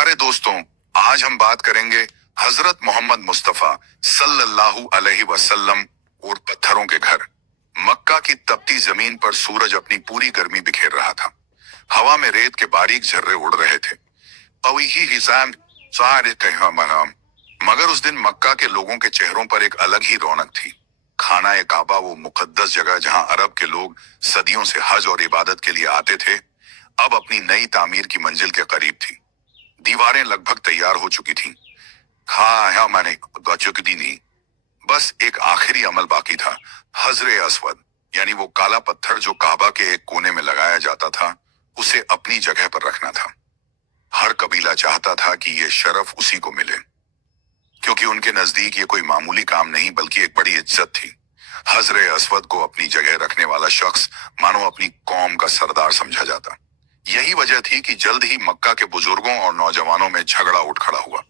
प्यारे दोस्तों, आज हम बात करेंगे हजरत मोहम्मद मुस्तफा सल्लल्लाहु अलैहि वसल्लम और पत्थरों के घर। मक्का की तपती जमीन पर सूरज अपनी पूरी गर्मी बिखेर रहा था। हवा में रेत के बारीक झर्रे उड़ रहे थे। अवीही हिजाम सारे कहमराम। मगर उस दिन मक्का के लोगों के चेहरों पर एक अलग ही रौनक थी। खाना ए काबा, वो मुकद्दस जगह जहां अरब के लोग सदियों से हज और इबादत के लिए आते थे, अब अपनी नई तामीर की मंजिल के करीब थी। दीवारें लगभग तैयार हो चुकी थीं। हाँ मैंने चुकी नहीं। बस एक आखिरी अमल बाकी था। हजरे अस्वद, यानी वो काला पत्थर जो काबा के एक कोने में लगाया जाता था, उसे अपनी जगह पर रखना था। हर कबीला चाहता था कि ये शरफ उसी को मिले, क्योंकि उनके नजदीक ये कोई मामूली काम नहीं बल्कि एक बड़ी इज्जत थी। हजरे अस्वद को अपनी जगह रखने वाला शख्स मानो अपनी कौम का सरदार समझा जाता। यही वजह थी कि जल्द ही मक्का के बुजुर्गों और नौजवानों में झगड़ा उठ खड़ा हुआ।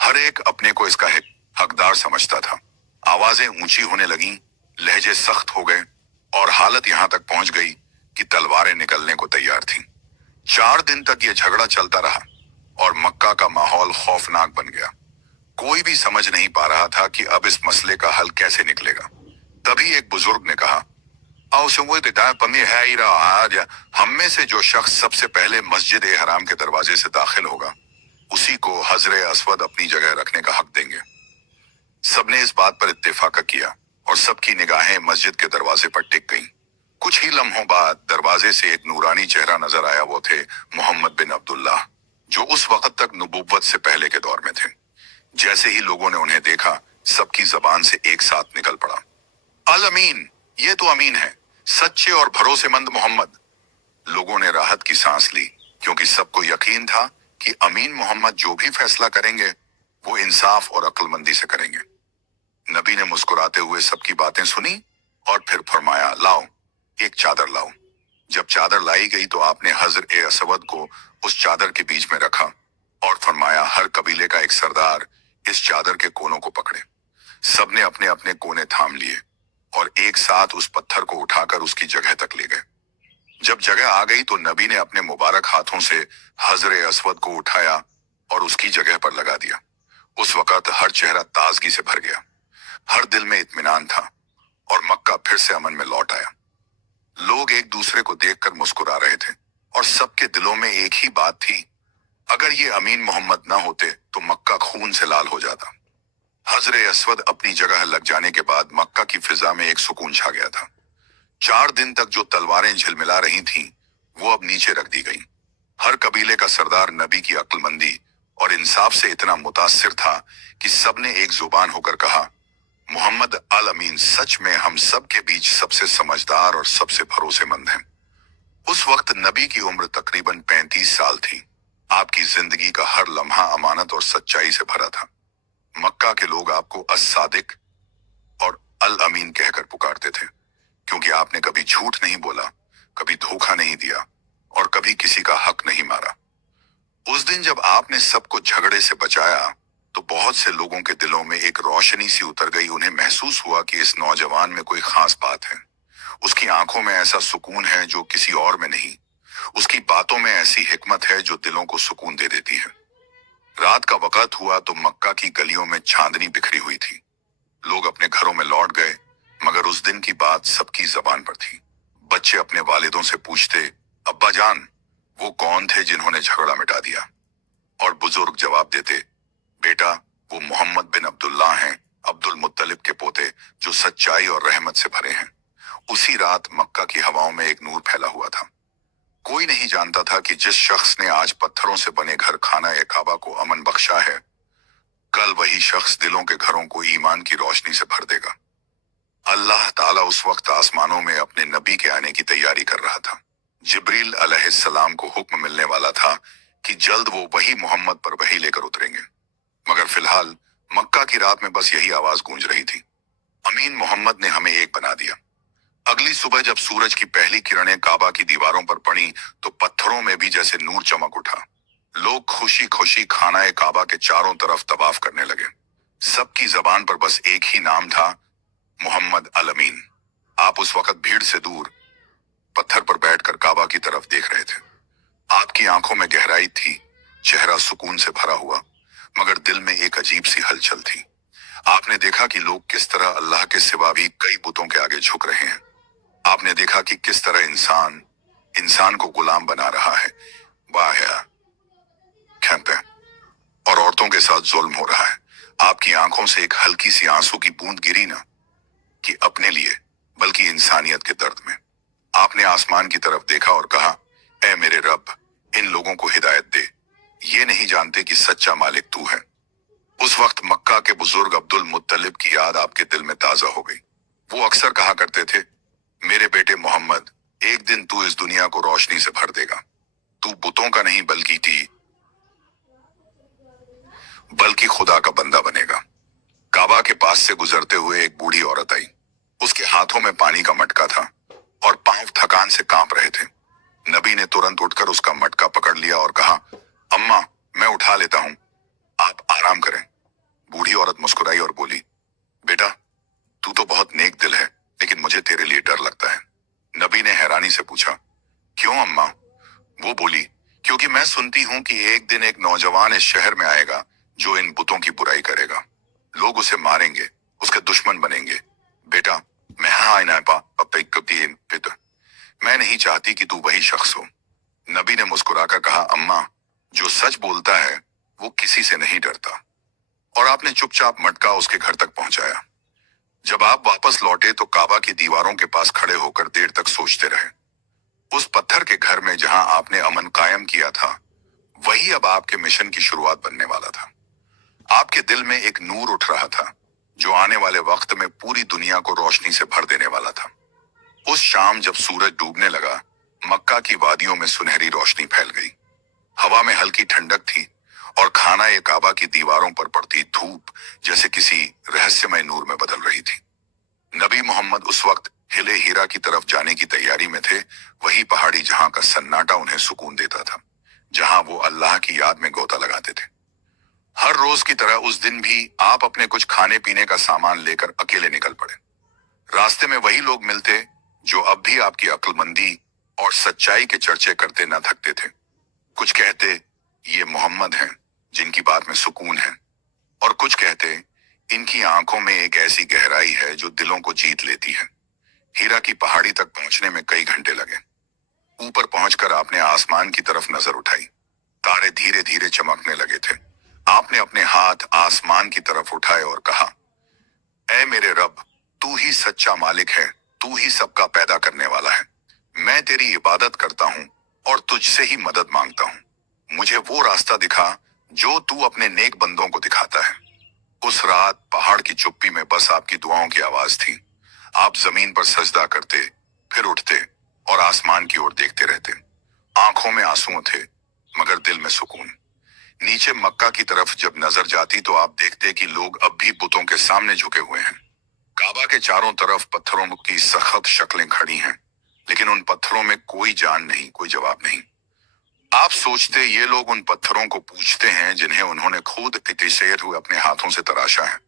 हर एक अपने को इसका हकदार समझता था। आवाजें ऊंची होने लगीं, लहजे सख्त हो गए और हालत यहां तक पहुंच गई कि तलवारें निकलने को तैयार थीं। 4 दिन तक ये झगड़ा चलता रहा और मक्का का माहौल खौफनाक बन गया। कोई भी समझ नहीं पा रहा था कि अब इस मसले का हल कैसे निकलेगा। तभी एक बुजुर्ग ने कहा, हम में से जो शख्स सबसे पहले मस्जिद ए हराम के दरवाजे से दाखिल होगा, उसी को हजरे अस्वद अपनी जगह रखने का हक देंगे। सबने इस बात पर इत्तेफाक किया और सबकी निगाहें मस्जिद के दरवाजे पर टिक गईं। कुछ ही लम्हों बाद दरवाजे से एक नूरानी चेहरा नजर आया। वो थे मोहम्मद बिन अब्दुल्लाह, जो उस वक्त तक नबुव्वत से पहले के दौर में थे। जैसे ही लोगों ने उन्हें देखा, सबकी जबान से एक साथ निकल पड़ा, अल अमीन, ये तो अमीन है, सच्चे और भरोसेमंद मोहम्मद। लोगों ने राहत की सांस ली, क्योंकि सबको यकीन था कि अमीन मोहम्मद जो भी फैसला करेंगे, वो इंसाफ और अक्लमंदी से करेंगे। नबी ने मुस्कुराते हुए सबकी बातें सुनी और फिर फरमाया, लाओ, एक चादर लाओ। जब चादर लाई गई तो आपने हजर ए अस्वद को उस चादर के बीच में रखा और फरमाया, हर कबीले का एक सरदार इस चादर के कोनों को पकड़े। सबने अपने अपने कोने थाम लिए और एक साथ उस पत्थर को उठाकर उसकी जगह तक ले गए। जब जगह आ गई तो नबी ने अपने मुबारक हाथों से हजरे अस्वद को उठाया और उसकी जगह पर लगा दिया। उस वक्त हर चेहरा ताजगी से भर गया, हर दिल में इत्मीनान था और मक्का फिर से अमन में लौट आया। लोग एक दूसरे को देखकर मुस्कुरा रहे थे और सबके दिलों में एक ही बात थी, अगर ये अमीन मोहम्मद ना होते तो मक्का खून से लाल हो जाता। हजरे अस्वद अपनी जगह लग जाने के बाद मक्का की फिजा में एक सुकून छा गया था। 4 दिन तक जो तलवारें झिलमिला रही थीं, वो अब नीचे रख दी गईं। हर कबीले का सरदार नबी की अक्लमंदी और इंसाफ से इतना मुतासिर था कि सबने एक जुबान होकर कहा, मोहम्मद अल अमीन सच में हम सब के बीच सबसे समझदार और सबसे भरोसेमंद हैं। उस वक्त नबी की उम्र तकरीबन 35 साल थी। आपकी जिंदगी का हर लम्हा अमानत और सच्चाई से भरा था। मक्का के लोग आपको अस-सादिक और अल अमीन कहकर पुकारते थे, क्योंकि आपने कभी झूठ नहीं बोला, कभी धोखा नहीं दिया और कभी किसी का हक नहीं मारा। उस दिन जब आपने सबको झगड़े से बचाया तो बहुत से लोगों के दिलों में एक रोशनी सी उतर गई। उन्हें महसूस हुआ कि इस नौजवान में कोई खास बात है। उसकी आंखों में ऐसा सुकून है जो किसी और में नहीं। उसकी बातों में ऐसी हिकमत है जो दिलों को सुकून दे देती है। रात का वक्त हुआ तो मक्का की गलियों में चांदनी बिखरी हुई थी। लोग अपने घरों में लौट गए, मगर उस दिन की बात सबकी जबान पर थी। बच्चे अपने वालिदों से पूछते, अब्बा जान, वो कौन थे जिन्होंने झगड़ा मिटा दिया? और बुजुर्ग जवाब देते, बेटा, वो मोहम्मद बिन अब्दुल्लाह हैं, अब्दुल मुत्तलिब के पोते, जो सच्चाई और रहमत से भरे हैं। उसी रात मक्का की हवाओं में एक नूर फैला हुआ था। कोई नहीं जानता था कि जिस शख्स ने आज पत्थरों से बने घर खाना ए काबा को अमन बख्शा है, कल वही शख्स दिलों के घरों को ईमान की रोशनी से भर देगा। अल्लाह ताला उस वक्त आसमानों में अपने नबी के आने की तैयारी कर रहा था। जिब्रील अलैहिस्सलाम को हुक्म मिलने वाला था कि जल्द वो वही मोहम्मद पर वही लेकर उतरेंगे। मगर फिलहाल मक्का की रात में बस यही आवाज गूंज रही थी, अमीन मोहम्मद ने हमें एक बना दिया। अगली सुबह जब सूरज की पहली किरणें काबा की दीवारों पर पड़ी तो पत्थरों में भी जैसे नूर चमक उठा। लोग खुशी खुशी खाना ए काबा के चारों तरफ तवाफ करने लगे। सबकी जबान पर बस एक ही नाम था, मोहम्मद अल अमीन। आप उस वक्त भीड़ से दूर पत्थर पर बैठकर काबा की तरफ देख रहे थे। आपकी आंखों में गहराई थी, चेहरा सुकून से भरा हुआ, मगर दिल में एक अजीब सी हलचल थी। आपने देखा कि लोग किस तरह अल्लाह के सिवा भी कई बुतों के आगे झुक रहे हैं। आपने देखा कि किस तरह इंसान इंसान को गुलाम बना रहा है, बाह्या खेमते, और औरतों के साथ जुल्म हो रहा है। आपकी आंखों से एक हल्की सी आंसू की बूंद गिरी ना, कि अपने लिए बल्कि इंसानियत के दर्द में। आपने आसमान की तरफ देखा और कहा, ऐ मेरे रब, इन लोगों को हिदायत दे, ये नहीं जानते कि सच्चा मालिक तू है। उस वक्त मक्का के बुजुर्ग अब्दुल मुत्तलिब की याद आपके दिल में ताजा हो गई। वो अक्सर कहा करते थे, मेरे बेटे मोहम्मद, एक दिन तू इस दुनिया को रोशनी से भर देगा। तू बुतों का नहीं बल्कि खुदा का बंदा बनेगा। काबा के पास से गुजरते हुए एक बूढ़ी औरत आई। उसके हाथों में पानी का मटका था और पांव थकान से कांप रहे थे। नबी ने तुरंत उठकर उसका मटका पकड़ लिया और कहा, अम्मा, मैं उठा लेता हूं, आप आराम करें। बूढ़ी औरत मुस्कुराई और बोली, बेटा, तू तो बहुत नेक दिल है, लेकिन मुझे तेरे लिए डर लगता है। नबी ने हैरानी से पूछा, क्यों अम्मा? वो बोली, क्योंकि मैं सुनती हूं कि एक दिन एक नौजवान इस शहर में आएगा जो इन बुतों की बुराई करेगा। लोग उसे मारेंगे, उसके दुश्मन बनेंगे। बेटा, मैं नहीं चाहती कि तू वही शख्स हो। नबी ने मुस्कुराकर कहा, अम्मा, जो सच बोलता है वो किसी से नहीं डरता। और आपने चुपचाप मटका उसके घर तक पहुंचाया। जब आप वापस लौटे तो काबा की दीवारों के पास खड़े होकर देर तक सोचते रहे। उस पत्थर के घर में जहां आपने अमन कायम किया था, वही अब आपके मिशन की शुरुआत बनने वाला था। आपके दिल में एक नूर उठ रहा था जो आने वाले वक्त में पूरी दुनिया को रोशनी से भर देने वाला था। उस शाम जब सूरज डूबने लगा, मक्का की वादियों में सुनहरी रोशनी फैल गई। हवा में हल्की ठंडक थी और खाना ए काबा की दीवारों पर पड़ती धूप जैसे किसी रहस्यमय नूर में बदल रही थी। नबी मोहम्मद उस वक्त हिले हीरा की तरफ जाने की तैयारी में थे, वही पहाड़ी जहां का सन्नाटा उन्हें सुकून देता था, जहां वो अल्लाह की याद में गोता लगाते थे। हर रोज की तरह उस दिन भी आप अपने कुछ खाने पीने का सामान लेकर अकेले निकल पड़े। रास्ते में वही लोग मिलते जो अब भी आपकी अक्लमंदी और सच्चाई के चर्चे करते न थकते थे। कुछ कहते, ये मोहम्मद हैं जिनकी बात में सुकून है, और कुछ कहते, इनकी आंखों में एक ऐसी गहराई है जो दिलों को जीत लेती है। हीरा की पहाड़ी तक पहुंचने में कई घंटे लगे। ऊपर पहुंचकर आपने आसमान की तरफ नजर उठाई। तारे धीरे धीरे चमकने लगे थे। आपने अपने हाथ आसमान की तरफ उठाए और कहा, ऐ मेरे रब, तू ही सच्चा मालिक है, तू ही सबका पैदा करने वाला है। मैं तेरी इबादत करता हूँ और तुझसे ही मदद मांगता हूँ। मुझे वो रास्ता दिखा जो तू अपने नेक बंदों को दिखाता है। उस रात पहाड़ की चुप्पी में बस आपकी दुआओं की आवाज थी। आप जमीन पर सजदा करते, फिर उठते और आसमान की ओर देखते रहते। आंखों में आंसू थे, मगर दिल में सुकून। नीचे मक्का की तरफ जब नजर जाती तो आप देखते कि लोग अब भी बुतों के सामने झुके हुए हैं। काबा के चारों तरफ पत्थरों की सख्त शक्लें खड़ी हैं, लेकिन उन पत्थरों में कोई जान नहीं, कोई जवाब नहीं। आप सोचते, ये लोग उन पत्थरों को पूछते हैं जिन्हें उन्होंने खुद तशय्युर हुए अपने हाथों से तराशा है।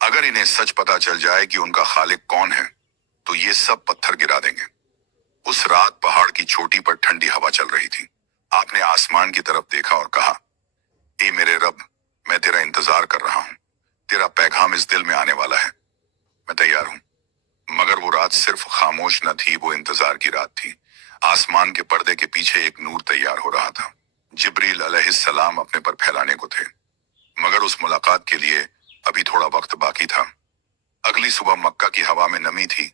अगर इन्हें सच पता चल जाए कि उनका खालिक कौन है, तो ये सब पत्थर गिरा देंगे। उस रात पहाड़ की चोटी पर ठंडी हवा चल रही थी। आपने आसमान की तरफ देखा और कहा, ए मेरे रब, मैं तेरा इंतजार कर रहा हूं। तेरा पैगाम इस दिल में आने वाला है। मैं तैयार हूं। मगर वो रात सिर्फ खामोश न थी, वो इंतजार की रात थी। आसमान के पर्दे के पीछे एक नूर तैयार हो रहा था। जिब्रील अलैहिस्सलाम अपने पर फैलाने को थे, मगर उस मुलाकात के लिए अभी थोड़ा वक्त बाकी था। अगली सुबह मक्का की हवा में नमी थी,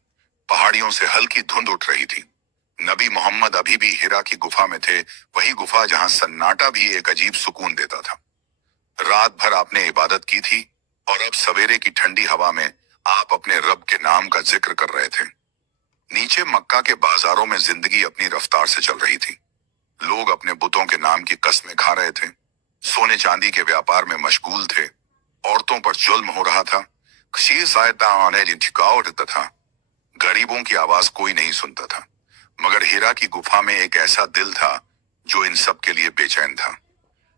पहाड़ियों से हल्की धुंध उठ रही थी। नबी मोहम्मद अभी भी हिरा की गुफा में थे, वही गुफा जहां सन्नाटा भी एक अजीब सुकून देता था। रात भर आपने इबादत की थी और अब सवेरे की ठंडी हवा में आप अपने रब के नाम का जिक्र कर रहे थे। नीचे मक्का के बाजारों में जिंदगी अपनी रफ्तार से चल रही थी। लोग अपने बुतों के नाम की कस्में खा रहे थे, सोने चांदी के व्यापार में मशगूल थे, औरतों पर जुल्म हो रहा था, था। गरीबों की आवाज कोई नहीं सुनता था, मगर हीरा की गुफा में एक ऐसा दिल था जो इन सब के लिए बेचैन था।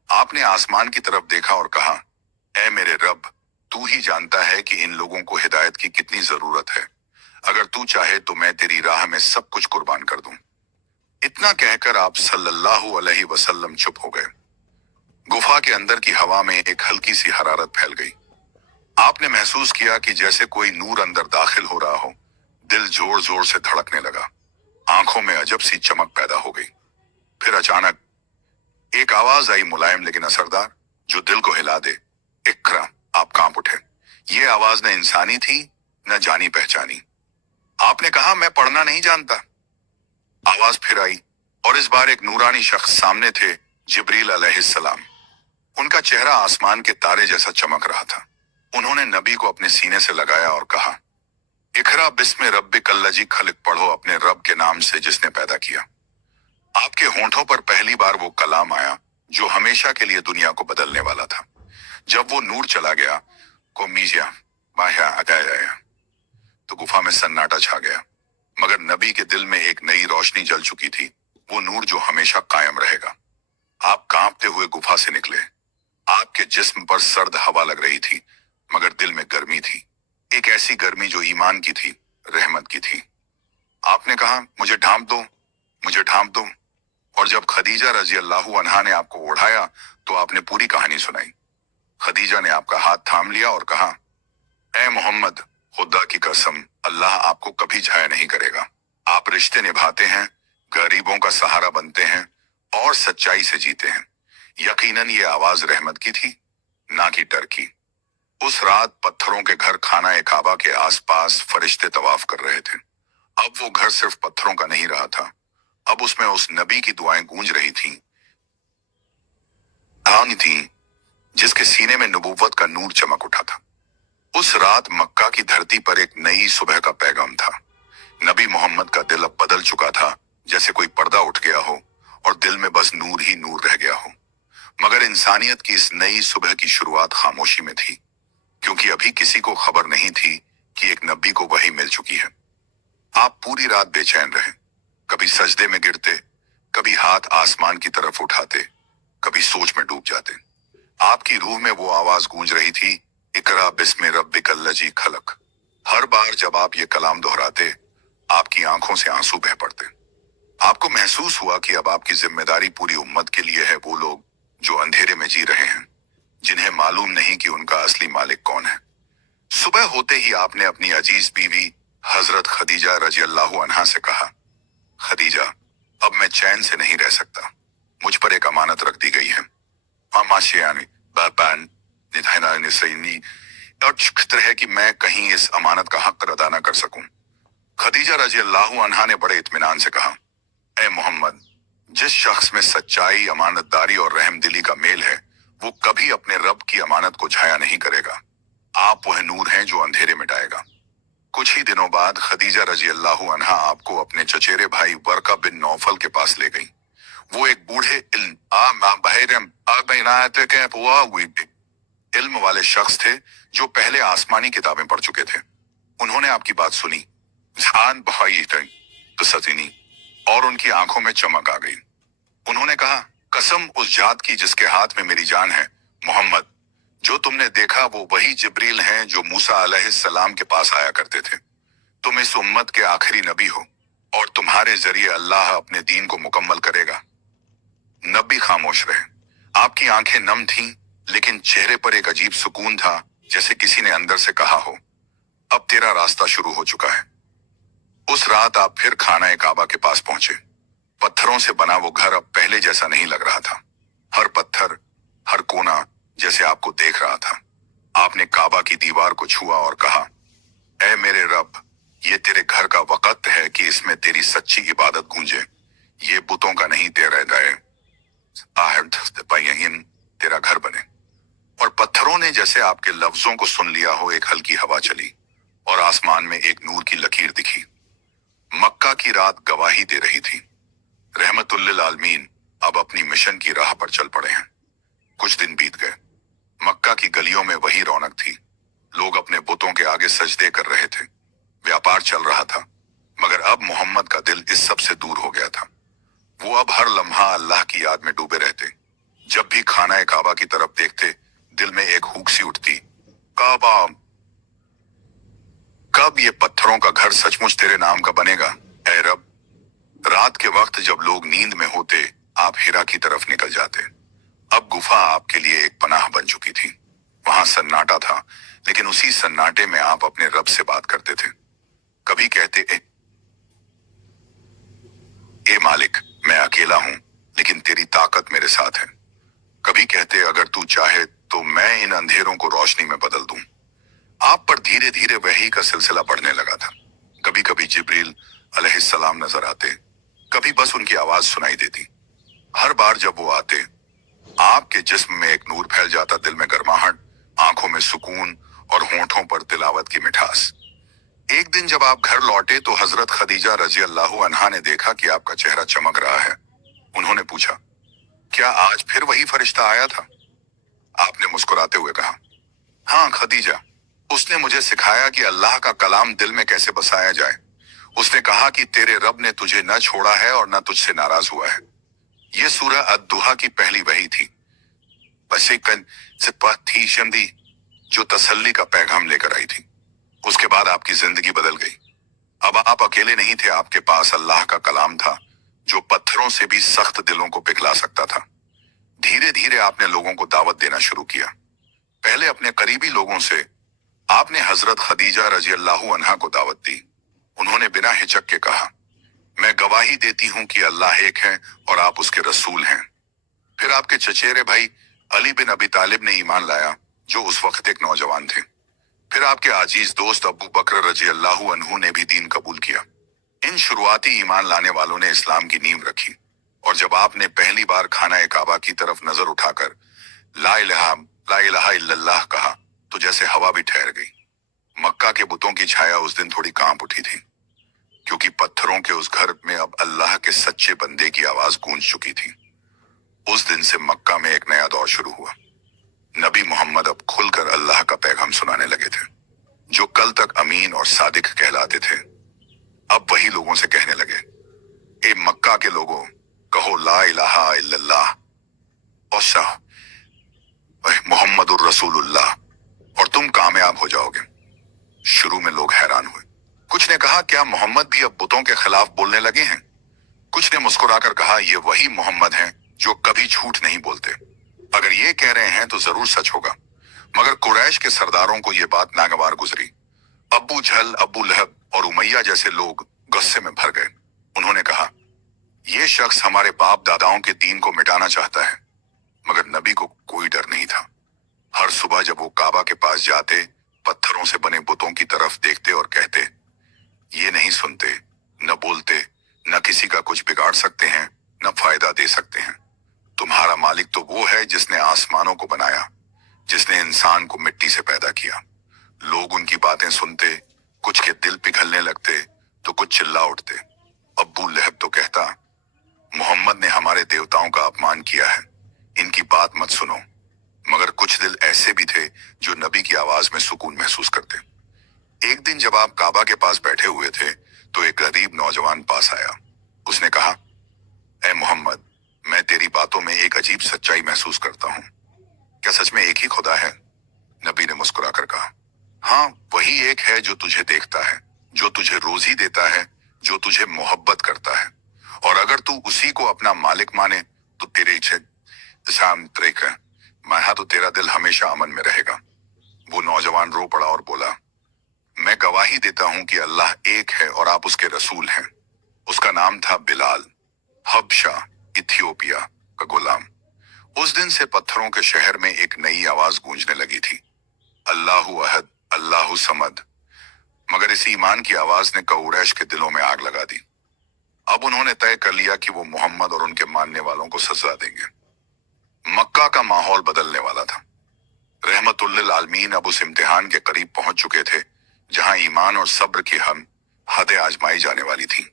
आपने आसमान की तरफ देखा और कहा, ऐ मेरे रब, तू ही जानता है कि इन लोगों को हिदायत की कितनी जरूरत है। अगर तू चाहे तो मैं तेरी राह में सब कुछ कुर्बान कर दूं। इतना कहकर आप सल्लल्लाहु अलैहि वसल्लम चुप हो गए। गुफा के अंदर की हवा में एक हल्की सी हरारत फैल गई। आपने महसूस किया कि जैसे कोई नूर अंदर दाखिल हो रहा हो। दिल जोर जोर से धड़कने लगा। आंखों में अजब सी चमक पैदा हो गई। फिर अचानक एक आवाज आई, मुलायम लेकिन असरदार, जो दिल को हिला दे। इकरा। आप कांप उठे। ये आवाज न इंसानी थी, न जानी पहचानी। आपने कहा, मैं पढ़ना नहीं जानता। आवाज फिर आई, और इस बार एक नूरानी शख्स सामने थे, जिब्रील अलैहिस्सलाम। उनका चेहरा आसमान के तारे जैसा चमक रहा था। उन्होंने नबी को अपने सीने से लगाया और कहा, इकरा बिस्म रब्बिकल्लज़ी खलक, पढ़ो अपने रब के नाम से जिसने पैदा किया। आपके होंठों पर पहली बार वो कलाम आया जो हमेशा के लिए दुनिया को बदलने वाला था। जब वो नूर चला गया, को मीजिया माया आया, तो गुफा में सन्नाटा छा गया। मगर नबी के दिल में एक नई रोशनी जल चुकी थी, वो नूर जो हमेशा कायम रहेगा। आप कांपते हुए गुफा से निकले। आपके जिस्म पर सर्द हवा लग रही थी, मगर दिल में गर्मी थी। एक ऐसी गर्मी जो ईमान की थी, रहमत की थी। आपने कहा, मुझे ढांप दो, मुझे ढांप दो। और जब खदीजा रजी अल्लाहु अन्हा ने आपको ओढ़ाया तो आपने पूरी कहानी सुनाई। खदीजा ने आपका हाथ थाम लिया और कहा, ए मोहम्मद, खुदा की कसम, अल्लाह आपको कभी जाया नहीं करेगा। आप रिश्ते निभाते हैं, गरीबों का सहारा बनते हैं और सच्चाई से जीते हैं। यकीनन ये आवाज रहमत की थी, ना कि डर की। उस रात पत्थरों के घर खाना ए काबा के आसपास फरिश्ते तवाफ कर रहे थे। अब वो घर सिर्फ पत्थरों का नहीं रहा था, अब उसमें उस नबी की दुआएं गूंज रही थीं, जिसके सीने में नबूवत का नूर चमक उठा था। उस रात मक्का की धरती पर एक नई सुबह का पैगाम था। नबी मोहम्मद का दिल अब बदल चुका था, जैसे कोई पर्दा उठ गया हो और दिल में बस नूर ही नूर रह गया हो। मगर इंसानियत की इस नई सुबह की शुरुआत खामोशी में थी, क्योंकि अभी किसी को खबर नहीं थी कि एक नबी को वही मिल चुकी है। आप पूरी रात बेचैन रहे, कभी सजदे में गिरते, कभी हाथ आसमान की तरफ उठाते, कभी सोच में डूब जाते। आपकी रूह में वो आवाज गूंज रही थी, इकरा बिस्म रब्बिकल्लज़ी खलक। हर बार जब आप ये कलाम दोहराते, आपकी आंखों से आंसू बह पड़ते। आपको महसूस हुआ कि अब आपकी जिम्मेदारी पूरी उम्मत के लिए है, वो लोग जो अंधेरे में जी रहे हैं, जिन्हें मालूम नहीं कि उनका असली मालिक कौन है। सुबह होते ही आपने अपनी अजीज बीवी हजरत खदीजा रजी अल्लाहु अन्हा से कहा, खदीजा, अब मैं चैन से नहीं रह सकता। मुझ पर एक अमानत रख दी गई है। और खतरा है कि मैं कहीं इस अमानत का हक अदा न कर सकूं। खदीजा रजी अल्लाहु अन्हा ने बड़े इत्मीनान से कहा, ए मोहम्मद, जिस शख्स में सच्चाई, अमानतदारी और रहमदिली का मेल है, वो कभी अपने रब की अमानत को झाया नहीं करेगा। आप वह नूर हैं जो अंधेरे मिटाएगा। कुछ ही दिनों बाद खदीजा रजी अल्लाहु अन्हा आपको अपने चचेरे भाई वर्का बिन नौफल के पास ले गई। वो एक बूढ़े इल्म वाले शख्स थे जो पहले आसमानी किताबें पढ़ चुके थे। उन्होंने आपकी बात सुनी, और उनकी आंखों में चमक आ गई। उन्होंने कहा, कसम उस जात की जिसके हाथ में मेरी जान है, मोहम्मद, जो तुमने देखा वो वही जिब्रील हैं जो मूसा अलैहिस्सलाम के पास आया करते थे। तुम इस उम्मत के आखिरी नबी हो और तुम्हारे जरिए अल्लाह अपने दीन को मुकम्मल करेगा। नबी खामोश रहे। आपकी आंखें नम थीं, लेकिन चेहरे पर एक अजीब सुकून था, जैसे किसी ने अंदर से कहा हो, अब तेरा रास्ता शुरू हो चुका है। उस रात आप फिर खाना ए काबा के पास पहुंचे। पत्थरों से बना वो घर अब पहले जैसा नहीं लग रहा था। हर पत्थर, हर कोना जैसे आपको देख रहा था। आपने काबा की दीवार को छुआ और कहा, ऐ मेरे रब, ये तेरे घर का वक़्त है कि इसमें तेरी सच्ची इबादत गूंजे। ये बुतों का नहीं, तेरा तेरा घर बने। और पत्थरों ने जैसे आपके लफ्जों को सुन लिया हो, एक हल्की हवा चली और आसमान में एक नूर की लकीर दिखी। मक्का की रात गवाही दे रही थी। रहमतुल्लिल आलमीन अब अपनी मिशन की राह पर चल पड़े हैं। कुछ दिन बीत गए। मक्का की गलियों में वही रौनक थी। लोग अपने बुतों के आगे सजदे कर रहे थे। व्यापार चल रहा था। मगर अब मोहम्मद का दिल इस सब से दूर हो गया था। वो अब हर लम्हा अल्लाह की याद में डूबे रहते। जब भी खाना ए काबा की तरफ देखते, दिल में एक हुक सी उठती, काबा, कब ये पत्थरों का घर सचमुच तेरे नाम का बनेगा, ऐ रब। रात के वक्त जब लोग नींद में होते, आप हिरा की तरफ निकल जाते। अब गुफा आपके लिए एक पनाह बन चुकी थी। वहां सन्नाटा था, लेकिन उसी सन्नाटे में आप अपने रब से बात करते थे। कभी कहते ए मालिक, मैं अकेला हूं, लेकिन तेरी ताकत मेरे साथ है। कभी कहते अगर तू चाहे तो मैं इन अंधेरों को रोशनी में बदल दूं। आप पर धीरे धीरे वही का सिलसिला बढ़ने लगा था। कभी कभी जिब्रील अलैहिस्सलाम नजर आते, कभी बस उनकी आवाज सुनाई देती। हर बार जब वो आते, आपके जिस्म में एक नूर फैल जाता, दिल में गर्माहट, आंखों में सुकून और होंठों पर तिलावत की मिठास। एक दिन जब आप घर लौटे तो हजरत खदीजा रजी अल्लाह अन्हा ने देखा कि आपका चेहरा चमक रहा है। उन्होंने पूछा, क्या आज फिर वही फरिश्ता आया था? आपने मुस्कुराते हुए कहा, हाँ खदीजा, उसने मुझे सिखाया कि अल्लाह का कलाम दिल में कैसे बसाया जाए। उसने कहा कि तेरे रब ने तुझे न छोड़ा है और न तुझसे नाराज हुआ है। ये सूरह अद-दुहा की पहली वही थी, बस एक सिपह थी शंदी जो तसल्ली का पैगाम लेकर आई थी। उसके बाद आपकी जिंदगी बदल गई। अब आप अकेले नहीं थे, आपके पास अल्लाह का कलाम था जो पत्थरों से भी सख्त दिलों को पिघला सकता था। धीरे धीरे आपने लोगों को दावत देना शुरू किया। पहले अपने करीबी लोगों से आपने हजरत खदीजा रजी अल्लाह अन्हा को दावत दी। उन्होंने बिना हिचक के कहा, मैं गवाही देती हूं कि अल्लाह एक है और आप उसके रसूल हैं। फिर आपके चचेरे भाई अली बिन अबी तालिब ने ईमान लाया, जो उस वक्त एक नौजवान थे। फिर आपके अजीज दोस्त अबू बकर रजी अल्लाह अन्हु ने भी दीन कबूल किया। इन शुरुआती ईमान लाने वालों ने इस्लाम की नींव रखी, और जब आपने पहली बार खाना काबा की तरफ नजर उठाकर ला इलाहा इल्लल्लाह कहा, तो जैसे हवा भी ठहर गई। मक्का के बुतों की छाया उस दिन थोड़ी कांप उठी थी, क्योंकि पत्थरों के उस घर में अब अल्लाह के सच्चे बंदे की आवाज गूंज चुकी थी। उस दिन से मक्का में एक नया दौर शुरू हुआ। नबी मोहम्मद अब खुलकर अल्लाह का पैगाम सुनाने लगे थे। जो कल तक अमीन और सादिक कहलाते थे, अब वही लोगों से कहने लगे, ए मक्का के लोगों, कहो ला इलाहा इल्लल्लाह और मोहम्मदुर रसूलुल्लाह, और तुम कामयाब हो जाओगे। शुरू में लोग हैरान हुए। कुछ ने कहा, क्या मोहम्मद भी अब बुतों के खिलाफ बोलने लगे हैं? कुछ ने मुस्कुराकर कहा, ये वही मोहम्मद हैं जो कभी झूठ नहीं बोलते। अगर ये कह रहे हैं तो जरूर सच होगा। मगर कुरैश के सरदारों को ये बात नागवार गुजरी। अब्बू झल, अब्बू लहब और उमैया जैसे लोग गुस्से में भर गए। उन्होंने कहा, यह शख्स हमारे बाप दादाओं के दीन को मिटाना चाहता है। मगर नबी को कोई डर नहीं था। हर सुबह जब वो काबा के पास जाते, पत्थरों से बने बुतों की तरफ देखते और कहते, ये नहीं सुनते, न बोलते, न किसी का कुछ बिगाड़ सकते हैं, न फायदा दे सकते हैं। तुम्हारा मालिक तो वो है जिसने आसमानों को बनाया, जिसने इंसान को मिट्टी से पैदा किया। लोग उनकी बातें सुनते, कुछ के दिल पिघलने लगते तो कुछ चिल्ला उठते। अब्बू लहब तो कहता, मोहम्मद ने हमारे देवताओं का अपमान किया है, इनकी बात मत सुनो। मगर कुछ दिल ऐसे भी थे जो नबी की आवाज में सुकून महसूस करते। एक दिन जब आप काबा के पास बैठे हुए थे तो एक गरीब नौजवान पास आया। उसने कहा, ए मोहम्मद, मैं तेरी बातों में एक अजीब सच्चाई महसूस करता हूँ। क्या सच में एक ही खुदा है? नबी ने मुस्कुराकर कहा, हाँ, वही एक है जो तुझे देखता है, जो तुझे रोजी देता है, जो तुझे मोहब्बत करता है। और अगर तू उसी को अपना मालिक माने तो तेरे तो तेरा दिल हमेशा अमन में रहेगा। वो नौजवान रो पड़ा और बोला, मैं गवाही देता हूं कि अल्लाह एक है और आप उसके रसूल हैं। उसका नाम था बिलाल, हबशा, इथियोपिया का गुलाम। उस दिन से पत्थरों के शहर में एक नई आवाज गूंजने लगी थी, अल्लाहु अहद, अल्लाहु समद। मगर इस ईमान की आवाज ने कुरैश के दिलों में आग लगा दी। अब उन्होंने तय कर लिया कि वो मोहम्मद और उनके मानने वालों को सजा देंगे। मक्का का माहौल बदलने वाला था। रहमतुल्लिल आलमीन अब उस इम्तिहान के करीब पहुंच चुके थे जहां ईमान और सब्र की हम हदें आजमाई जाने वाली थी।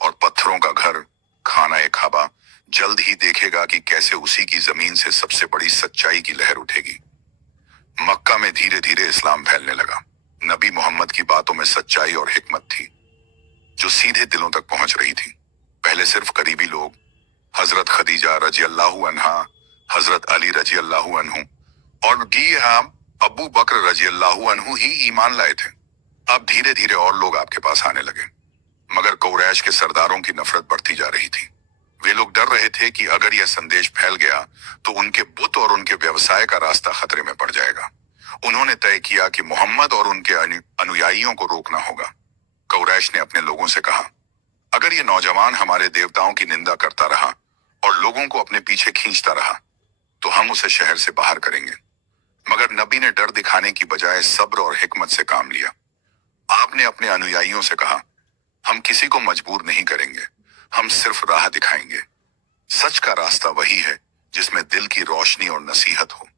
और पत्थरों का घर खाना ए खाबा जल्द ही देखेगा कि कैसे उसी की जमीन से सबसे बड़ी सच्चाई की लहर उठेगी। मक्का में धीरे धीरे इस्लाम फैलने लगा। नबी मोहम्मद की बातों में सच्चाई और हिकमत थी जो सीधे दिलों तक पहुंच रही थी। पहले सिर्फ करीबी लोग, हजरत खदीजा रजी अल्लाह अन्हा, हजरत अली रजी अल्लाह अन्हु और अबू बकर रजी अल्लाह अन्हु ही ईमान लाए थे। अब धीरे धीरे और लोग आपके पास आने लगे। मगर कुरैश के सरदारों की नफरत बढ़ती जा रही थी। वे लोग डर रहे थे कि अगर यह संदेश फैल गया तो उनके बुत और उनके व्यवसाय का रास्ता खतरे में पड़ जाएगा। उन्होंने तय किया कि मोहम्मद और उनके अनुयायियों को रोकना होगा। कुरैश ने अपने लोगों से कहा, अगर ये नौजवान हमारे देवताओं की निंदा करता रहा और लोगों को अपने पीछे खींचता रहा तो हम उसे शहर से बाहर करेंगे। मगर नबी ने डर दिखाने की बजाय सब्र और हिकमत से काम लिया। आपने अपने अनुयायियों से कहा, हम किसी को मजबूर नहीं करेंगे, हम सिर्फ राह दिखाएंगे। सच का रास्ता वही है जिसमें दिल की रोशनी और नसीहत हो।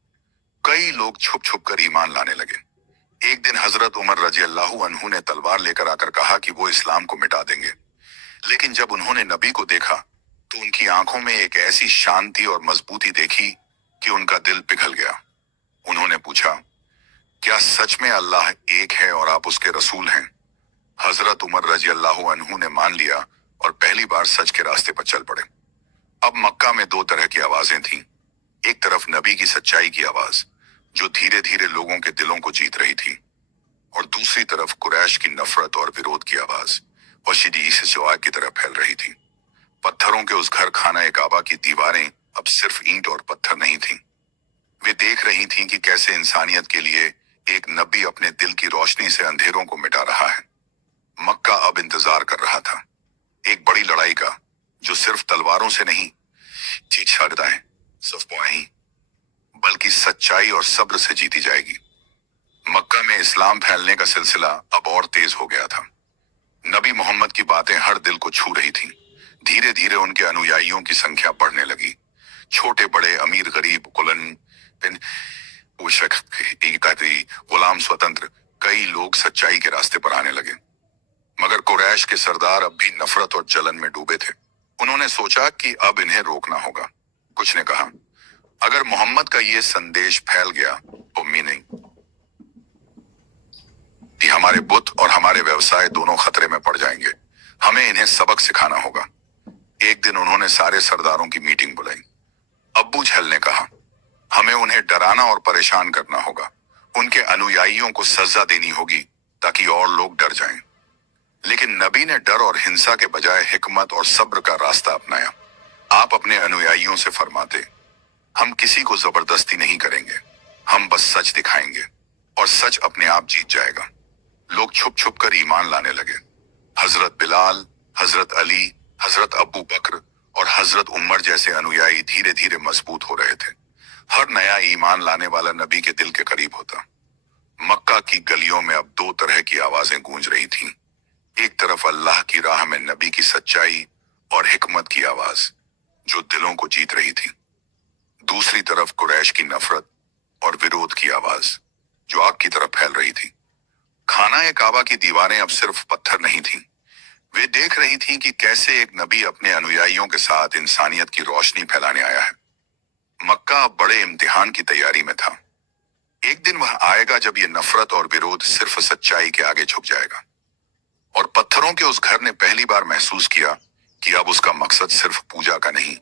कई लोग छुप छुप कर ईमान लाने लगे। एक दिन हजरत उमर रजी अल्लाह अन्हु ने तलवार लेकर आकर कहा कि वो इस्लाम को मिटा देंगे। लेकिन जब उन्होंने नबी को देखा तो उनकी आंखों में एक ऐसी शांति और मजबूती देखी कि उनका दिल पिघल गया। उन्होंने पूछा, क्या सच में अल्लाह एक है और आप उसके रसूल हैं? हजरत उमर रजी अल्लाह अन्हु ने मान लिया और पहली बार सच के रास्ते पर चल पड़े। अब मक्का में दो तरह की आवाजें थीं। एक तरफ नबी की सच्चाई की आवाज जो धीरे धीरे लोगों के दिलों को जीत रही थी, और दूसरी तरफ कुरैश की नफरत और विरोध की आवाज वशीदी से सिवा की तरह फैल रही थी। पत्थरों के उस घर खाना काबा की दीवारें अब सिर्फ ईंट और पत्थर नहीं थीं। वे देख रही थीं कि कैसे इंसानियत के लिए एक नबी अपने दिल की रोशनी से अंधेरों को मिटा रहा है। मक्का अब इंतजार कर रहा था एक बड़ी लड़ाई का, जो सिर्फ तलवारों से नहीं छड़ताएं सफवाही बल्कि सच्चाई और सब्र से जीती जाएगी। मक्का में इस्लाम फैलने का सिलसिला अब और तेज हो गया था। नबी मोहम्मद की बातें हर दिल को छू रही थीं। धीरे धीरे उनके अनुयायियों की संख्या बढ़ने लगी। छोटे बड़े, अमीर गरीब, गुलाम स्वतंत्र, कई लोग सच्चाई के रास्ते पर आने लगे। मगर कुरैश के सरदार अब भी नफरत और जलन में डूबे थे। उन्होंने सोचा कि अब इन्हें रोकना होगा। कुछ ने कहा, अगर मोहम्मद का ये संदेश फैल गया तो नहीं कि हमारे बुत और हमारे व्यवसाय दोनों खतरे में पड़ जाएंगे। हमें इन्हें सबक सिखाना होगा। एक दिन उन्होंने सारे सरदारों की मीटिंग बुलाई। अब्बू जहल ने कहा, हमें उन्हें डराना और परेशान करना होगा। उनके अनुयायियों को सजा देनी होगी ताकि और लोग डर जाएं। लेकिन नबी ने डर और हिंसा के बजाय हिकमत और सब्र का रास्ता अपनाया। आप अपने अनुयायियों से फरमाते, हम किसी को जबरदस्ती नहीं करेंगे, हम बस सच दिखाएंगे और सच अपने आप जीत जाएगा। लोग छुप छुप कर ईमान लाने लगे। हजरत बिलाल, हजरत अली, हजरत अबू बकर और हजरत उमर जैसे अनुयायी धीरे धीरे मजबूत हो रहे थे। हर नया ईमान लाने वाला नबी के दिल के करीब होता। मक्का की गलियों में अब दो तरह की आवाजें गूंज रही थीं। एक तरफ अल्लाह की राह में नबी की सच्चाई और हिकमत की आवाज जो दिलों को जीत रही थी। दूसरी तरफ कुरैश की नफरत और विरोध की आवाज जो आग की तरह फैल रही थी। खाना काबा की दीवारें अब सिर्फ पत्थर नहीं थीं। वे देख रही थीं कि कैसे एक नबी अपने अनुयायियों के साथ इंसानियत की रोशनी फैलाने आया है। मक्का अब बड़े इम्तिहान की तैयारी में था। एक दिन वह आएगा जब ये नफरत और विरोध सिर्फ सच्चाई के आगे झुक जाएगा। और पत्थरों के उस घर ने पहली बार महसूस किया कि अब उसका मकसद सिर्फ पूजा का नहीं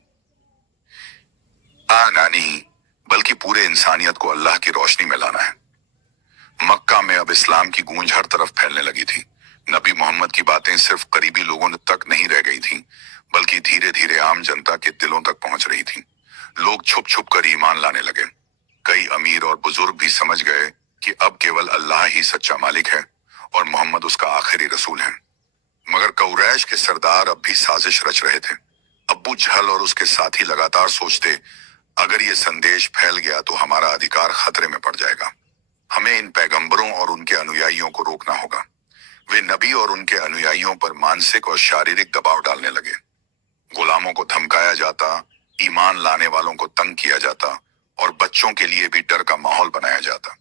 बल्कि पूरे इंसानियत को अल्लाह की रोशनी में लाना है। मक्का में अब इस्लाम की गूंज हर तरफ फैलने लगी थी। नबी मोहम्मद की बातें सिर्फ करीबी लोगों तक नहीं रह गई थीं, बल्कि धीरे धीरे आम जनता के दिलों तक पहुंच रही थीं। लोग छुप छुप कर ईमान लाने लगे। कई अमीर और बुजुर्ग भी समझ गए कि अब केवल अल्लाह ही सच्चा मालिक है और मोहम्मद उसका आखिरी रसूल है। मगर कुरैश के सरदार अब भी साजिश रच रहे थे। अब्बू जहल और उसके साथी लगातार सोचते, अगर ये संदेश फैल गया तो हमारा अधिकार खतरे में पड़ जाएगा। हमें इन पैगंबरों और उनके अनुयायियों को रोकना होगा। वे नबी और उनके अनुयायियों पर मानसिक और शारीरिक दबाव डालने लगे। गुलामों को धमकाया जाता, ईमान लाने वालों को तंग किया जाता और बच्चों के लिए भी डर का माहौल बनाया जाता।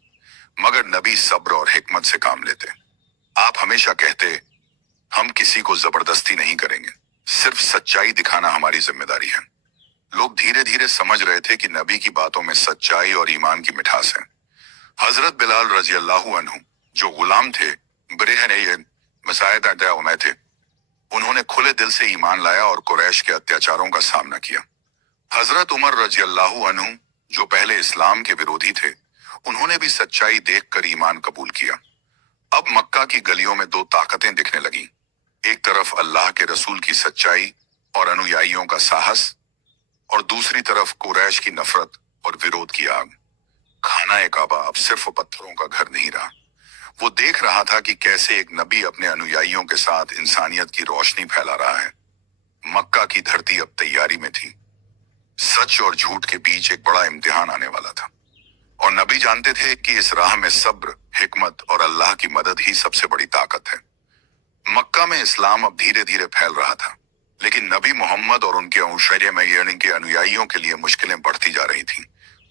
मगर नबी सब्र और हिकमत से काम लेते। आप हमेशा कहते, हम किसी को जबरदस्ती नहीं करेंगे, सिर्फ सच्चाई दिखाना हमारी जिम्मेदारी है। लोग धीरे धीरे समझ रहे थे कि नबी की बातों में सच्चाई और ईमान की मिठास है। हजरत बिलाल रजी अल्लाह अन्हु जो गुलाम थे, में थे, उन्होंने खुले दिल से ईमान लाया और कुरैश के अत्याचारों का सामना किया। हजरत उमर रजी अल्लाह अन्हु जो पहले इस्लाम के विरोधी थे, उन्होंने भी सच्चाई देखकर ईमान कबूल किया। अब मक्का की गलियों में दो ताकतें दिखने लगी। एक तरफ अल्लाह के रसूल की सच्चाई और अनुयायियों का साहस, और दूसरी तरफ कुरैश की नफरत और विरोध की आग। खाना काबा अब सिर्फ पत्थरों का घर नहीं रहा। वो देख रहा था कि कैसे एक नबी अपने अनुयायियों के साथ इंसानियत की रोशनी फैला रहा है। मक्का की धरती अब तैयारी में थी। सच और झूठ के बीच एक बड़ा इम्तिहान आने वाला था, और नबी जानते थे कि इस राह में सब्र, हिकमत और अल्लाह की मदद ही सबसे बड़ी ताकत है। मक्का में इस्लाम अब धीरे धीरे फैल रहा था, लेकिन नबी मोहम्मद और उनके अनुयायी में यानी के अनुयायियों के लिए मुश्किलें बढ़ती जा रही थीं।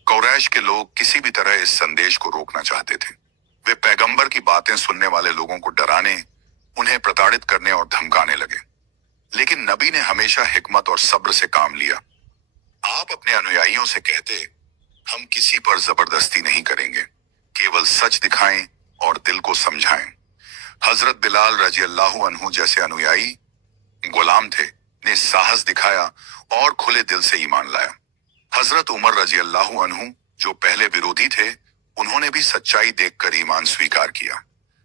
कुरैश के लोग किसी भी तरह इस संदेश को रोकना चाहते थे। वे पैगंबर की बातें सुनने वाले लोगों को डराने, उन्हें प्रताड़ित करने और धमकाने लगे। लेकिन नबी ने हमेशा हिकमत और सब्र से काम लिया। आप अपने अनुयायियों से कहते, हम किसी पर जबरदस्ती नहीं करेंगे, केवल सच दिखाएं और दिल को समझाएं। हजरत बिलाल रजी अल्लाह अन्हु जैसे अनुयायी गुलाम थे ने साहस दिखाया और खुले दिल से ईमान लाया। हजरत उमर रजी अल्लाह अन्हु जो पहले विरोधी थे, उन्होंने भी सच्चाई देखकर ईमान स्वीकार किया।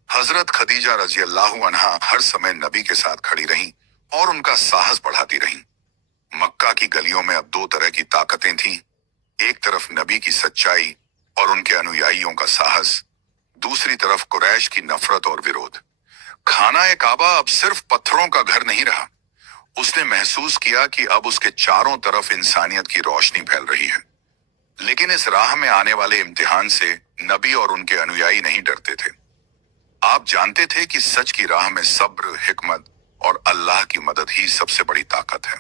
हजरत खदीजा रजी अल्लाह अन्हा हर समय नबी के साथ खड़ी रहीं और उनका साहस बढ़ाती रहीं। मक्का की गलियों में अब दो तरह की ताकतें थीं। एक तरफ नबी की सच्चाई और उनके अनुयायियों का साहस, दूसरी तरफ कुरैश की नफरत और विरोध। खाना काबा अब सिर्फ पत्थरों का घर नहीं रहा। उसने महसूस किया कि अब उसके चारों तरफ इंसानियत की रोशनी फैल रही है। लेकिन इस राह में आने वाले इम्तिहान से नबी और उनके अनुयायी नहीं डरते थे। आप जानते थे कि सच की राह में सब्र, हिकमत और अल्लाह की मदद ही सबसे बड़ी ताकत है।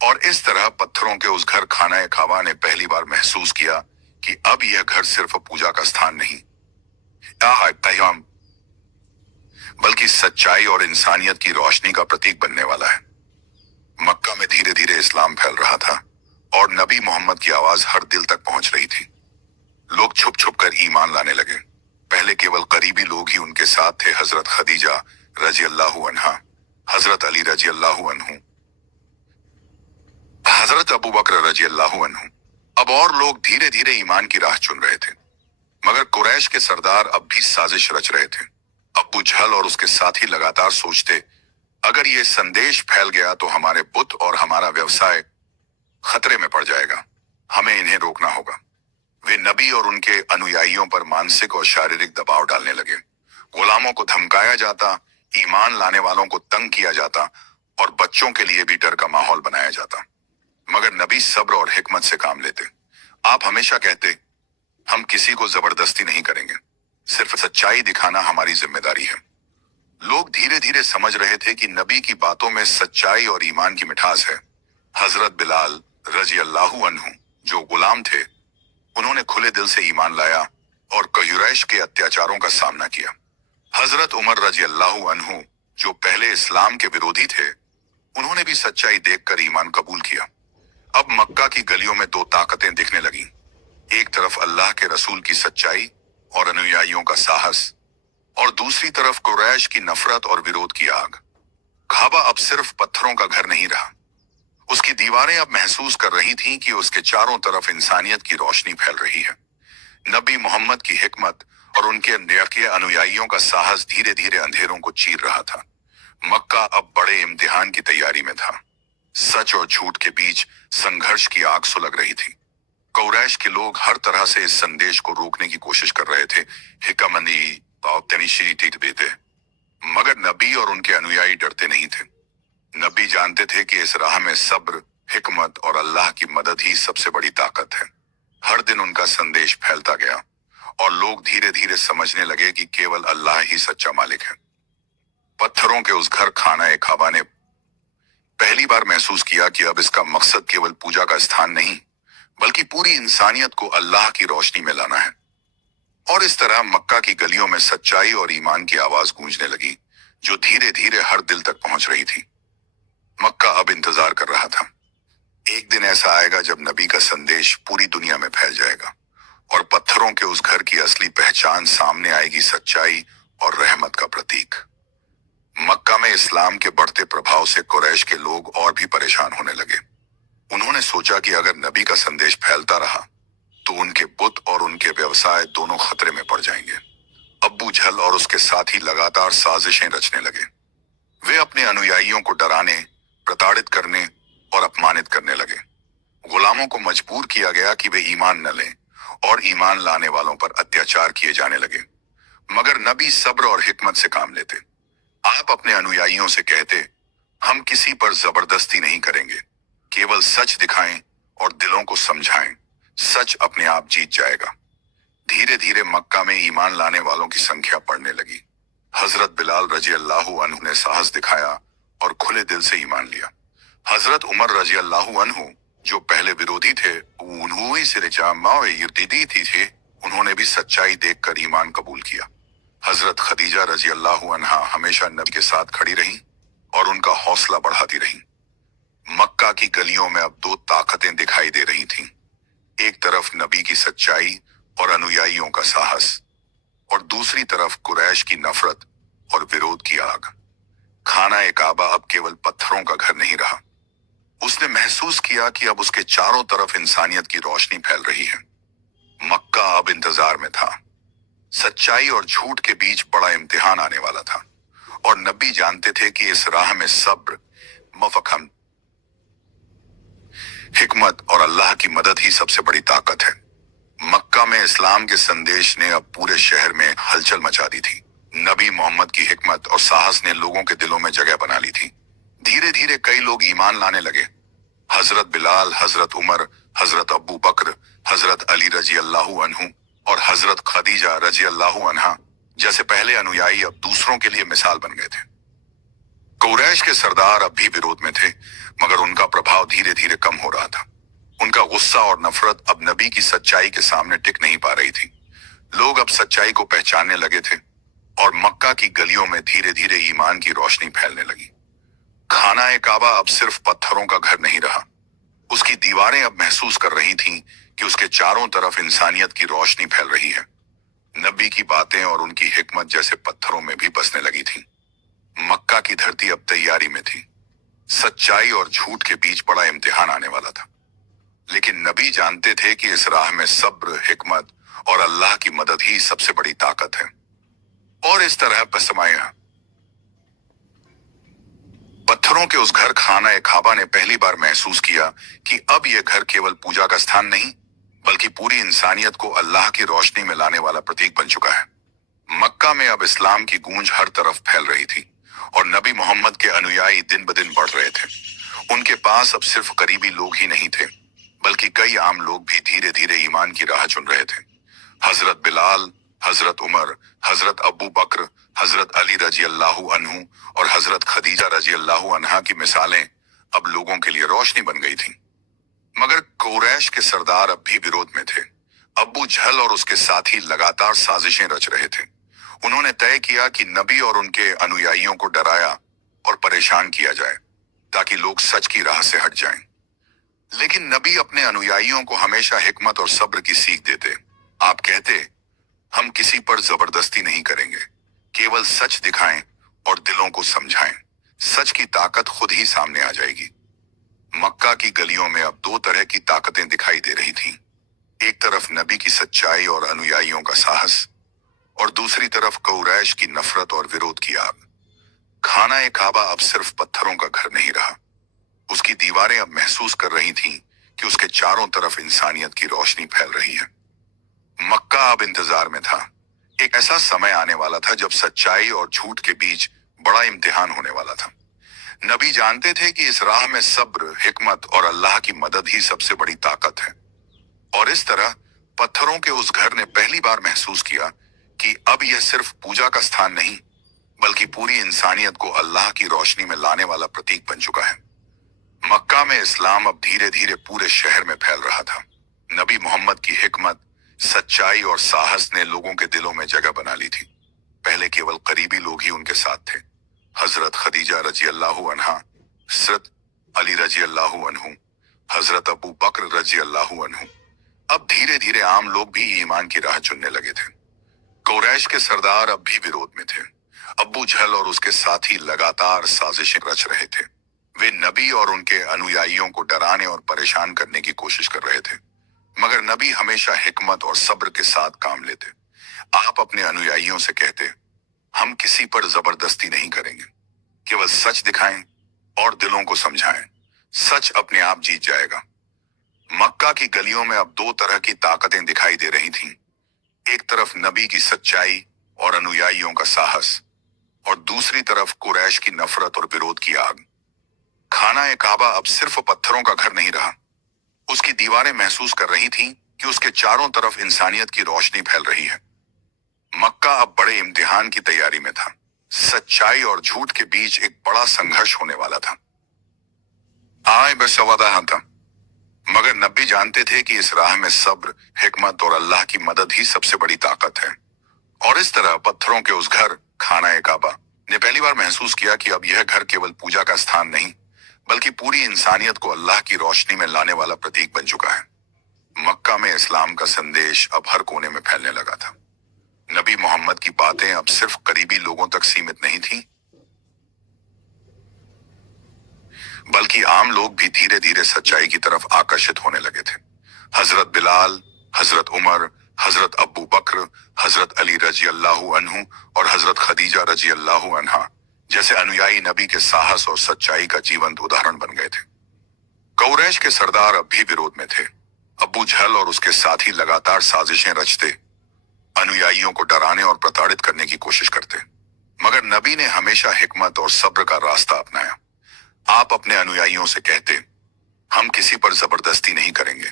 और इस तरह पत्थरों के उस घर खाना काबा ने पहली बार महसूस किया कि अब यह घर सिर्फ पूजा का स्थान नहीं, बल्कि सच्चाई और इंसानियत की रोशनी का प्रतीक बनने वाला है। मक्का में धीरे धीरे इस्लाम फैल रहा था और नबी मोहम्मद की आवाज हर दिल तक पहुंच रही थी। लोग छुप छुप कर ईमान लाने लगे। पहले केवल करीबी लोग ही उनके साथ थे। हजरत खदीजा रजी अल्लाह अन्हा, हजरत अली रजी अल्लाह अन्हु, हजरत अबू बकर रजी अल्लाह अन्हु। अब और लोग धीरे धीरे ईमान की राह चुन रहे थे। मगर कुरैश के सरदार अब भी साजिश रच रहे थे। अबू जहल और उसके साथी लगातार सोचते, अगर ये संदेश फैल गया तो हमारे बुत और हमारा व्यवसाय खतरे में पड़ जाएगा। हमें इन्हें रोकना होगा। वे नबी और उनके अनुयायियों पर मानसिक और शारीरिक दबाव डालने लगे। गुलामों को धमकाया जाता, ईमान लाने वालों को तंग किया जाता और बच्चों के लिए भी डर का माहौल बनाया जाता। मगर नबी सब्र और हिकमत से काम लेते। आप हमेशा कहते, हम किसी को जबरदस्ती नहीं करेंगे, सिर्फ सच्चाई दिखाना हमारी जिम्मेदारी है। लोग धीरे धीरे समझ रहे थे कि नबी की बातों में सच्चाई और ईमान की मिठास है। हजरत बिलाल रजी अल्लाह अन्हु जो गुलाम थे, उन्होंने खुले दिल से ईमान लाया और कुरैश के अत्याचारों का सामना किया। हजरत उमर रजी अल्लाह अन्हु जो पहले इस्लाम के विरोधी थे, उन्होंने भी सच्चाई देखकर ईमान कबूल किया। अब मक्का की गलियों में दो ताकतें दिखने लगीं। एक तरफ अल्लाह के रसूल की सच्चाई और अनुयायियों का साहस, और दूसरी तरफ कुरैश की नफरत और विरोध की आग। काबा अब सिर्फ पत्थरों का घर नहीं रहा। उसकी दीवारें अब महसूस कर रही थीं कि उसके चारों तरफ इंसानियत की रोशनी फैल रही है। नबी मोहम्मद की हिकमत और उनके अनुयायियों का साहस धीरे धीरे अंधेरों को चीर रहा था। मक्का अब बड़े इम्तिहान की तैयारी में था। सच और झूठ के बीच संघर्ष की आग सुलग रही थी। कुरैश के लोग हर तरह से इस संदेश को रोकने की कोशिश कर रहे थे। देते, मगर नबी और उनके अनुयायी डरते नहीं थे। नबी जानते थे कि इस राह में सब्र, हिकमत और अल्लाह की मदद ही सबसे बड़ी ताकत है। हर दिन उनका संदेश फैलता गया और लोग धीरे धीरे समझने लगे कि केवल अल्लाह ही सच्चा मालिक है। पत्थरों के उस घर खाना काबा ने पहली बार महसूस किया कि अब इसका मकसद केवल पूजा का स्थान नहीं, बल्कि पूरी इंसानियत को अल्लाह की रोशनी में लाना है। और इस तरह मक्का की गलियों में सच्चाई और ईमान की आवाज गूंजने लगी, जो धीरे धीरे हर दिल तक पहुंच रही थी। मक्का अब इंतजार कर रहा था। एक दिन ऐसा आएगा जब नबी का संदेश पूरी दुनिया में फैल जाएगा और पत्थरों के उस घर की असली पहचान सामने आएगी, सच्चाई और रहमत का प्रतीक। मक्का में इस्लाम के बढ़ते प्रभाव से कुरैश के लोग और भी परेशान होने लगे। उन्होंने सोचा कि अगर नबी का संदेश फैलता रहा तो उनके बुत और उनके व्यवसाय दोनों खतरे में पड़ जाएंगे। अबू जहल और उसके साथी लगातार साजिशें रचने लगे। वे अपने अनुयायियों को डराने, प्रताड़ित करने और अपमानित करने लगे। गुलामों को मजबूर किया गया कि वे ईमान न लें और ईमान लाने वालों पर अत्याचार किए जाने लगे। मगर नबी सब्र और हिकमत से काम लेते। आप अपने अनुयायियों से कहते, हम किसी पर जबरदस्ती नहीं करेंगे, केवल सच दिखाएं और दिलों को समझाएं। सच अपने आप जीत जाएगा। धीरे धीरे मक्का में ईमान लाने वालों की संख्या बढ़ने लगी। हजरत बिलाल रजी अल्लाहु अन्हु ने साहस दिखाया और खुले दिल से ईमान लिया। हजरत उमर रजी अल्लाहु अन्हु, जो पहले विरोधी थे, उन्होंने भी सच्चाई देखकर ईमान कबूल किया। हजरत खदीजा रजी अल्लाहु अन्हा हमेशा नबी के साथ खड़ी रहीं और उनका हौसला बढ़ाती रहीं। मक्का की गलियों में अब दो ताकतें दिखाई दे रही थीं। एक तरफ नबी की सच्चाई और अनुयायियों का साहस, और दूसरी तरफ कुरैश की नफरत और विरोध की आग। खाना ए काबा अब केवल पत्थरों का घर नहीं रहा। उसने महसूस किया कि अब उसके चारों तरफ इंसानियत की रोशनी फैल रही है। मक्का अब इंतजार में था। सच्चाई और झूठ के बीच बड़ा इम्तिहान आने वाला था, और नबी जानते थे कि इस राह में सब्र, मफखम, हिकमत और अल्लाह की मदद ही सबसे बड़ी ताकत है। मक्का में इस्लाम के संदेश ने अब पूरे शहर में हलचल मचा दी थी। नबी मोहम्मद की हिकमत और साहस ने लोगों के दिलों में जगह बना ली थी। धीरे धीरे कई लोग ईमान लाने लगे। हजरत बिलाल, हजरत उमर, हजरत अबू बकर, हजरत अली रजी अल्लाहु अन्हु और हजरत खदीजा रजी अल्लाहु अन्हा जैसे पहले अनुयायी अब दूसरों के लिए मिसाल बन गए थे। कुरैश के सरदार अब भी विरोध में थे, मगर उनका प्रभाव धीरे धीरे कम हो रहा था। उनका गुस्सा और नफरत अब नबी की सच्चाई के सामने टिक नहीं पा रही थी। लोग अब सच्चाई को पहचानने लगे थे, और मक्का की गलियों में धीरे धीरे ईमान की रोशनी फैलने लगी। खाना ए काबा अब सिर्फ पत्थरों का घर नहीं रहा। उसकी दीवारें अब महसूस कर रही थीं कि उसके चारों तरफ इंसानियत की रोशनी फैल रही है। नबी की बातें और उनकी हिकमत जैसे पत्थरों में भी बसने लगी थी। मक्का की धरती अब तैयारी में थी। सच्चाई और झूठ के बीच बड़ा इम्तिहान आने वाला था, लेकिन नबी जानते थे कि इस राह में सब्र, हिकमत और अल्लाह की मदद ही सबसे बड़ी ताकत है। और इस तरह बसमाया पत्थरों के उस घर खाना ए खाबा ने पहली बार महसूस किया कि अब यह घर केवल पूजा का स्थान नहीं, बल्कि पूरी इंसानियत को अल्लाह की रोशनी में लाने वाला प्रतीक बन चुका है। मक्का में अब इस्लाम की गूंज हर तरफ फैल रही थी, और नबी मोहम्मद के अनुयायी दिन ब दिन बढ़ रहे थे। उनके पास अब सिर्फ करीबी लोग ही नहीं थे, बल्कि कई आम लोग भी धीरे धीरे ईमान की राह चुन रहे थे। हजरत बिलाल, हजरत उमर, हजरत अबू बकर, हजरत अली रजी अल्लाहु अन्हु और हजरत खदीजा रजी अल्लाहु अन्हा की मिसालें अब लोगों के लिए रोशनी बन गई थीं। मगर कुरैश के सरदार अब भी विरोध में थे। अबू जहल और उसके साथी लगातार साजिशें रच रहे थे। उन्होंने तय किया कि नबी और उनके अनुयायियों को डराया और परेशान किया जाए, ताकि लोग सच की राह से हट जाएं। लेकिन नबी अपने अनुयायियों को हमेशा हिकमत और सब्र की सीख देते। आप कहते, हम किसी पर जबरदस्ती नहीं करेंगे, केवल सच दिखाएं और दिलों को समझाएं। सच की ताकत खुद ही सामने आ जाएगी। मक्का की गलियों में अब दो तरह की ताकतें दिखाई दे रही थीं। एक तरफ नबी की सच्चाई और अनुयायियों का साहस, और दूसरी तरफ कुरैश की नफरत और विरोध की आग। खाना ए काबा अब सिर्फ पत्थरों का घर नहीं रहा। उसकी दीवारें अब महसूस कर रही थीं कि उसके चारों तरफ इंसानियत की रोशनी फैल रही है। मक्का अब इंतजार में था। एक ऐसा समय आने वाला था जब सच्चाई और झूठ के बीच बड़ा इम्तिहान होने वाला था। नबी जानते थे कि इस राह में सब्र, हिकमत और अल्लाह की मदद ही सबसे बड़ी ताकत है। और इस तरह पत्थरों के उस घर ने पहली बार महसूस किया कि अब यह सिर्फ पूजा का स्थान नहीं, बल्कि पूरी इंसानियत को अल्लाह की रोशनी में लाने वाला प्रतीक बन चुका है। मक्का में इस्लाम अब धीरे धीरे पूरे शहर में फैल रहा था। नबी मोहम्मद की हिकमत, सच्चाई और साहस ने लोगों के दिलों में जगह बना ली थी। पहले केवल करीबी लोग ही उनके साथ थे। हजरत खदीजा रजी अल्लाहु अन्हा, हजरत अली रजी अल्लाहु अन्हु, हजरत अबू बकर रजी अल्लाहु अन्हु। अब धीरे धीरे आम लोग भी ईमान की राह चुनने लगे थे। कुरैश के सरदार अब भी विरोध में थे। अबू जहल और उसके साथी लगातार साजिशें रच रहे थे। वे नबी और उनके अनुयायियों को डराने और परेशान करने की कोशिश कर रहे थे, मगर नबी हमेशा हिकमत और सब्र के साथ काम लेते। आप अपने अनुयायियों से कहते, हम किसी पर जबरदस्ती नहीं करेंगे, केवल सच दिखाएं और दिलों को समझाएं। सच अपने आप जीत जाएगा। मक्का की गलियों में अब दो तरह की ताकतें दिखाई दे रही थीं। एक तरफ नबी की सच्चाई और अनुयायियों का साहस, और दूसरी तरफ कुरैश की नफरत और विरोध की आग। खाना ए काबा अब सिर्फ पत्थरों का घर नहीं रहा। उसकी दीवारें महसूस कर रही थीं कि उसके चारों तरफ इंसानियत की रोशनी फैल रही है। मक्का अब बड़े इम्तिहान की तैयारी में था। सच्चाई और झूठ के बीच एक बड़ा संघर्ष होने वाला था। आए बेसवादा था, मगर नबी जानते थे कि इस राह में सब्र, हिकमत और अल्लाह की मदद ही सबसे बड़ी ताकत है। और इस तरह पत्थरों के उस घर, खाना ए काबा, ने पहली बार महसूस किया कि अब यह घर केवल पूजा का स्थान नहीं, बल्कि पूरी इंसानियत को अल्लाह की रोशनी में लाने वाला प्रतीक बन चुका है। मक्का में इस्लाम का संदेश अब हर कोने में फैलने लगा था। नबी मोहम्मद की बातें अब सिर्फ करीबी लोगों तक सीमित नहीं थीं, बल्कि आम लोग भी धीरे धीरे सच्चाई की तरफ आकर्षित होने लगे थे। हजरत बिलाल, हजरत उमर, हजरत अब्बू बकर, हजरत अली रजी अल्लाहु अन्हु और हजरत खदीजा रजी अल्लाहु अन्हा जैसे अनुयायी नबी के साहस और सच्चाई का जीवंत उदाहरण बन गए थे। कुरैश के सरदार अब भी विरोध में थे। अबू जहल और उसके साथी लगातार साजिशें रचते, अनुयायियों को डराने और प्रताड़ित करने की कोशिश करते। मगर नबी ने हमेशा हिकमत और सब्र का रास्ता अपनाया। आप अपने अनुयायियों से कहते, हम किसी पर जबरदस्ती नहीं करेंगे,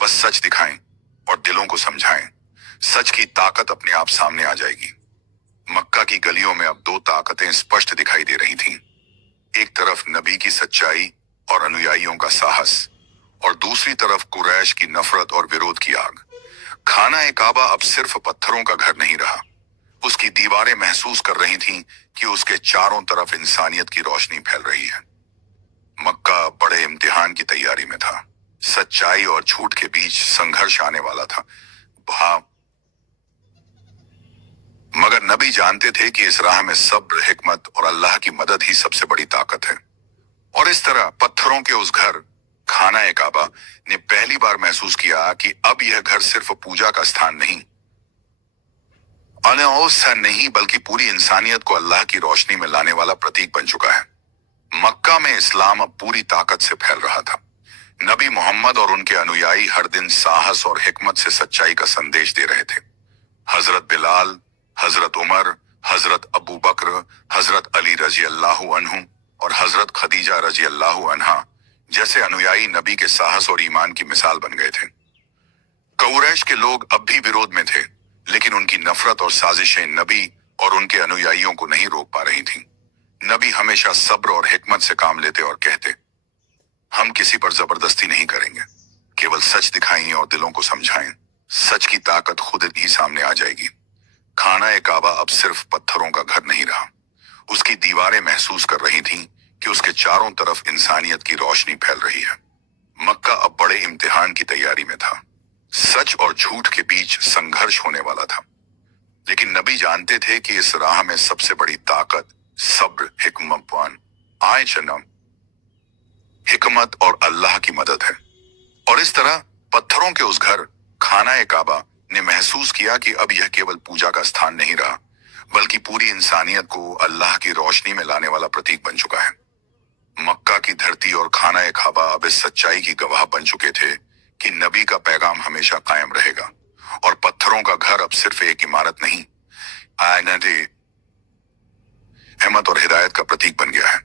बस सच दिखाएं और दिलों को समझाएं। सच की ताकत अपने आप सामने आ जाएगी। मक्का की गलियों में अब दो ताकतें स्पष्ट दिखाई दे रही थीं। एक तरफ नबी की सच्चाई और अनुयायियों का साहस, और दूसरी तरफ कुरैश की नफरत और विरोध की आग। खाना ए काबा अब सिर्फ पत्थरों का घर नहीं रहा। उसकी दीवारें महसूस कर रही थीं कि उसके चारों तरफ इंसानियत की रोशनी फैल रही है। मक्का बड़े इम्तिहान की तैयारी में था। सच्चाई और झूठ के बीच संघर्ष आने वाला था। मगर नबी जानते थे कि इस राह में सब्र, हिकमत और अल्लाह की मदद ही सबसे बड़ी ताकत है। और इस तरह पत्थरों के उस घर, खाना ए काबा, ने पहली बार महसूस किया कि अब यह घर सिर्फ पूजा का स्थान नहीं, नहीं बल्कि पूरी इंसानियत को अल्लाह की रोशनी में लाने वाला प्रतीक बन चुका है। मक्का में इस्लाम अब पूरी ताकत से फैल रहा था। नबी मोहम्मद और उनके अनुयायी हर दिन साहस और हिकमत से सच्चाई का संदेश दे रहे थे। हजरत बिलाल, हजरत उमर, हजरत अबू बकर, हजरत अली रजी अल्लाहु अन्हु और हजरत खदीजा रजी अल्लाहु अन्हा जैसे अनुयायी नबी के साहस और ईमान की मिसाल बन गए थे। कुरैश के लोग अब भी विरोध में थे, लेकिन उनकी नफरत और साजिशें नबी और उनके अनुयायियों को नहीं रोक पा रही थीं। नबी हमेशा सब्र और हिकमत से काम लेते और कहते, हम किसी पर जबरदस्ती नहीं करेंगे, केवल सच दिखाएं और दिलों को समझाएं। सच की ताकत खुद ही सामने आ जाएगी। खाना ए काबा अब सिर्फ पत्थरों का घर नहीं रहा। उसकी दीवारें महसूस कर रही थीं कि उसके चारों तरफ इंसानियत की रोशनी फैल रही है। मक्का अब बड़े इम्तिहान की तैयारी में था। सच और झूठ के बीच संघर्ष होने वाला था। लेकिन नबी जानते थे कि इस राह में सबसे बड़ी ताकत सब्र, हिकमत और अल्लाह की मदद है। और इस तरह पत्थरों के उस घर, खाना ए काबा, ने महसूस किया कि अब यह केवल पूजा का स्थान नहीं रहा, बल्कि पूरी इंसानियत को अल्लाह की रोशनी में लाने वाला प्रतीक बन चुका है। मक्का की धरती और खाना ए काबा अब इस सच्चाई की गवाह बन चुके थे कि नबी का पैगाम हमेशा कायम रहेगा, और पत्थरों का घर अब सिर्फ एक इमारत नहीं, हिम्मत और हिदायत का प्रतीक बन गया है।